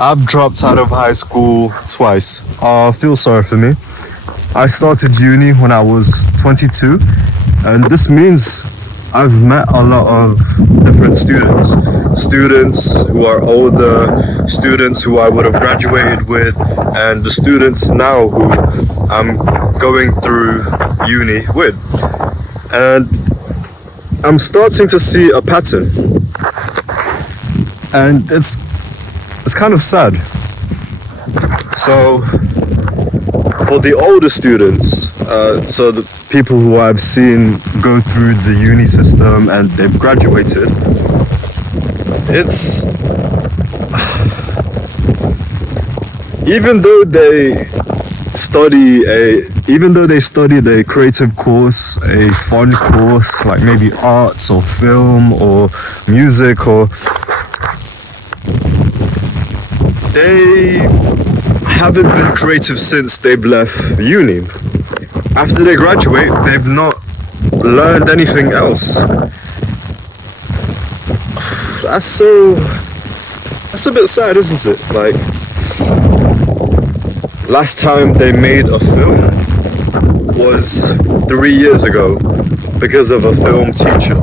I've dropped out of high school twice. Feel sorry for me. I started uni when I was 22, and this means I've met a lot of different students. Students who are older, students who I would have graduated with, and the students now who I'm going through uni with. And I'm starting to see a pattern. And it's kind of sad. So for the older students, so the people who I've seen go through the uni system and they've graduated, it's even though they studied a creative course, a fun course like maybe arts or film or music, or they haven't been creative since they've left uni. After they graduate, they've not learned anything else. That's a bit sad, isn't it? Like, last time they made a film was 3 years ago because of a film teacher.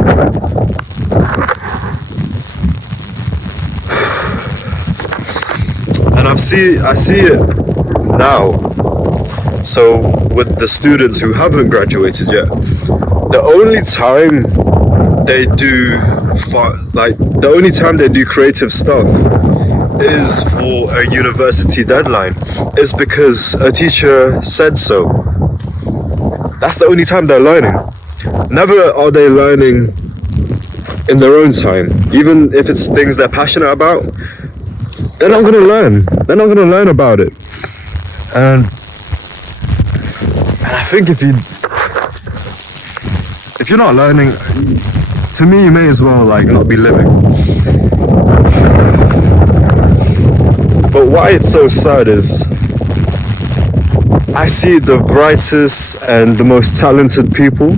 And I see it now. So with the students who haven't graduated yet, the only time they do creative stuff is for a university deadline. It's because a teacher said so. That's the only time they're learning. Never are they learning in their own time. Even if it's things they're passionate about, they're not gonna learn. They're not gonna learn about it. And I think if you're not learning, to me, you may as well not be living. But why it's so sad is I see the brightest and the most talented people,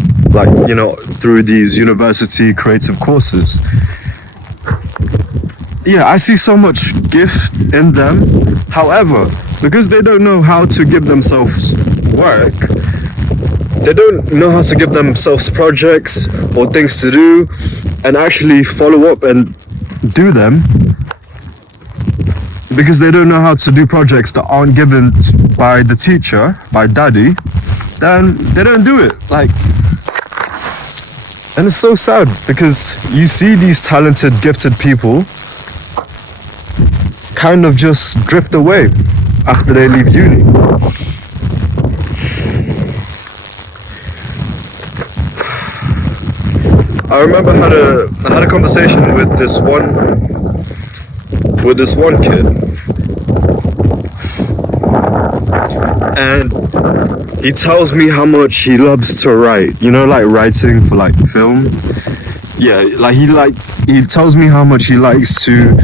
through these university creative courses. Yeah, I see so much gift in them. However, because they don't know how to give themselves work, they don't know how to give themselves projects or things to do and actually follow up and do them, because they don't know how to do projects that aren't given by the teacher, by daddy, then they don't do it. And it's so sad because you see these talented, gifted people kind of just drift away after they leave uni. I remember I had a conversation with this one kid, and he tells me how much he loves to write. Writing for film. Yeah, he tells me how much he likes to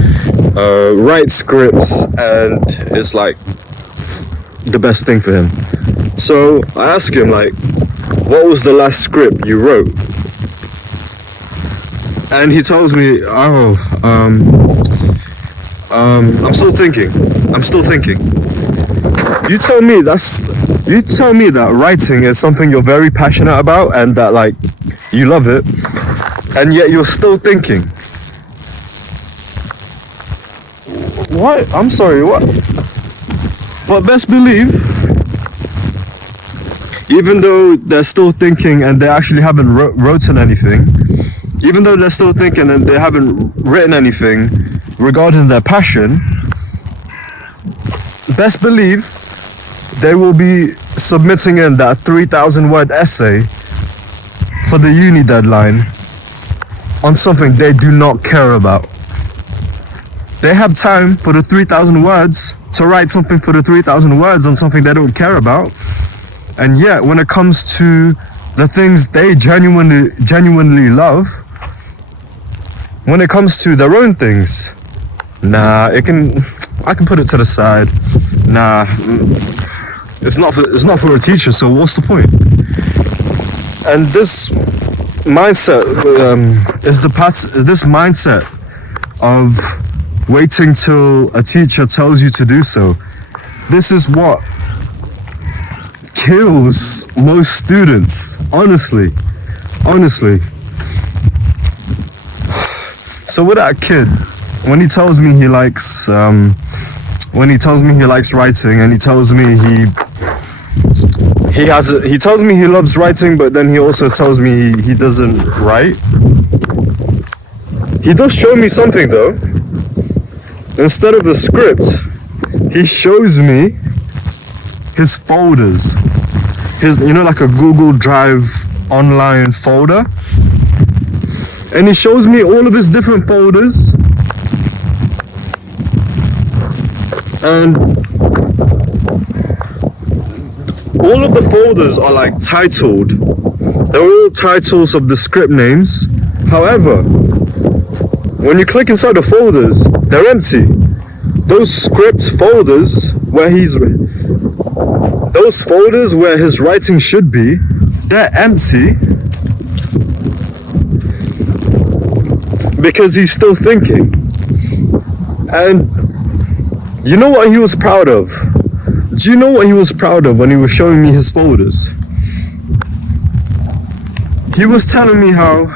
write scripts, and it's the best thing for him. So I asked him what was the last script you wrote? And he tells me, I'm still thinking. You tell me that writing is something you're very passionate about and that you love it, and yet you're still thinking. What? I'm sorry, what? Well, best believe, even though they're still thinking and they actually haven't written anything, even though they're still thinking and they haven't written anything regarding their passion, best believe they will be submitting in that 3,000 word essay for the uni deadline on something they do not care about. They have time for the 3,000 words to write something for the 3,000 words on something they don't care about. And yet, when it comes to the things they genuinely love, when it comes to their own things, I can put it to the side. It's not for a teacher, so what's the point? And this mindset is this mindset of waiting till a teacher tells you to do so. This is what kills most students, honestly. So with that kid, when he tells me he likes writing, and he tells me he tells me he loves writing, but then he also tells me he doesn't write. He does show me something though. Instead of a script, he shows me his folders. His, like a Google Drive online folder. And he shows me all of his different folders. And all of the folders are like titled. They're all titles of the script names. However, when you click inside the folders, they're empty. Those script folders where his writing should be, they're empty because he's still thinking. And you know what he was proud of? Do you know what he was proud of when he was showing me his folders? He was telling me how,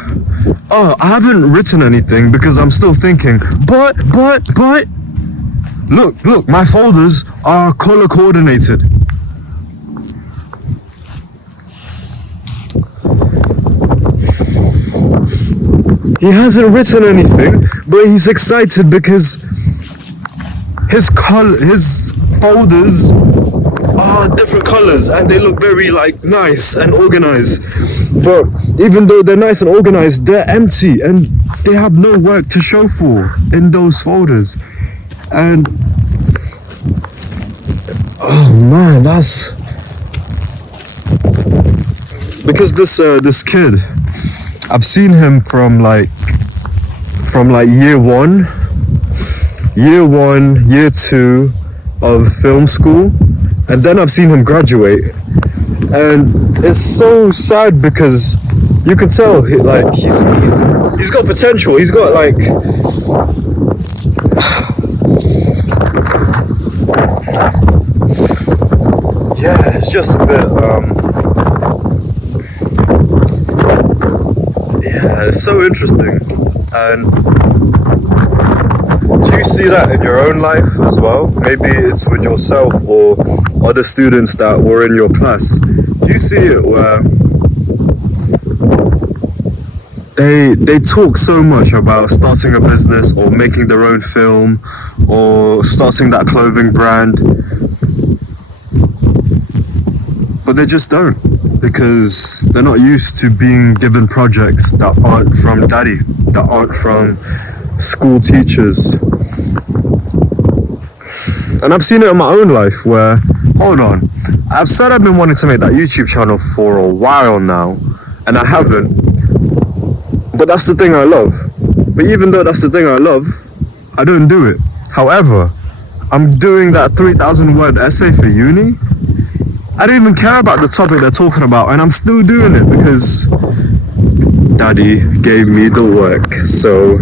oh, I haven't written anything because I'm still thinking, but, look, my folders are color coordinated. He hasn't written anything, but he's excited because his folders are different colors and they look very nice and organized. But even though they're nice and organized, they're empty and they have no work to show for in those folders. And oh man, that's because this kid, I've seen him from year one, year two of film school, and then I've seen him graduate, and it's so sad because you can tell he's got potential. He's got yeah, it's just a bit yeah, it's so interesting. And do you see that in your own life as well? Maybe it's with yourself or other students that were in your class. Do you see it where they talk so much about starting a business or making their own film or starting that clothing brand, but they just don't, because they're not used to being given projects that aren't from daddy, that aren't from school teachers. And I've seen it in my own life where, hold on, I've said I've been wanting to make that YouTube channel for a while now, and I haven't. But that's the thing I love. But even though that's the thing I love, I don't do it. However, I'm doing that 3,000 word essay for uni. I don't even care about the topic they're talking about, and I'm still doing it because daddy gave me the work. So